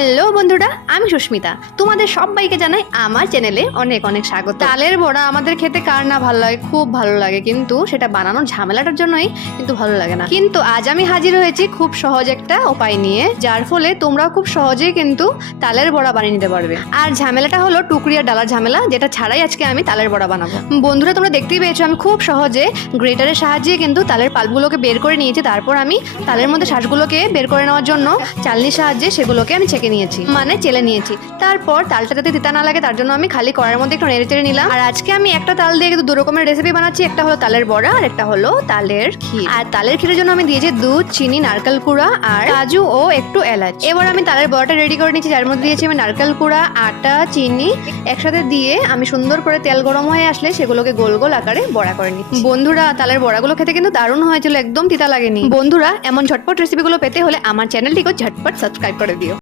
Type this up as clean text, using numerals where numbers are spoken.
Hello বন্ধুরা, আমি সুস্মিতা। তোমাদের সবাইকে জানাই আমার চ্যানেলে অনেক অনেক স্বাগত। তালের বড়া আমাদের খেতে কার না ভালো লাগে, খুব ভালো লাগে, কিন্তু সেটা বানানোর ঝামেলাটার জন্যই কিন্তু ভালো লাগে না। কিন্তু আজ আমি হাজির হয়েছি খুব সহজ একটা উপায় নিয়ে, যার ফলে তোমরাও খুব সহজেই কিন্তু তালের বড়া বানিয়ে নিতে পারবে। আর ঝামেলাটা হলো টুকরি আর ডালার ঝামেলা, যেটা ছাড়াই আজকে আমি তালের বড়া বানাবো। বন্ধুরা, তোমরা দেখতেই পেয়েছো আমি খুব সহজে গ্রেটারের সাহায্যে কিন্তু তালের পাল্পগুলোকে বের করে নিয়েছি। তারপর আমি তালের মধ্যে শাঁসগুলোকে বের করে নেওয়ার জন্য চালনির সাহায্যে সেগুলোকে আমি ছেঁকে নিয়েছি, মানে চেলে নিয়েছি। তারপর তালটা যাতে তিতা না লাগে তার জন্য আমি খালি কড়াইয়ের মধ্যে একটু নেড়ে চেড়ে নিলাম। আর আজকে আমি একটা তাল দিয়ে কিন্তু দু রকমের রেসিপি বানাচ্ছি, একটা হলো তালের বড়া আর একটা হলো তালের ক্ষীর। আর তালের ক্ষীরের জন্য আমি দিয়েছি দুধ, চিনি, নারকেল কুড়া আর কাজু ও একটু এলাচ। এবার আমি তালের বড়াটা রেডি করে নিচ্ছি, যার মধ্যে দিয়েছি আমি নারকেল কুড়া, আটা, চিনি একসাথে দিয়ে আমি সুন্দর করে তেল গরম হয়ে আসলে সেগুলোকে গোল গোল আকারে বড়া করে নিচ্ছি। বন্ধুরা, তালের বড়াগুলো খেতে কিন্তু দারুণ হয়েছিল, একদম তিতা লাগেনি। বন্ধুরা, এমন ঝটপট রেসিপিগুলো পেতে হলে আমার চ্যানেলটিকে ঝটপট সাবস্ক্রাইব করে দিও।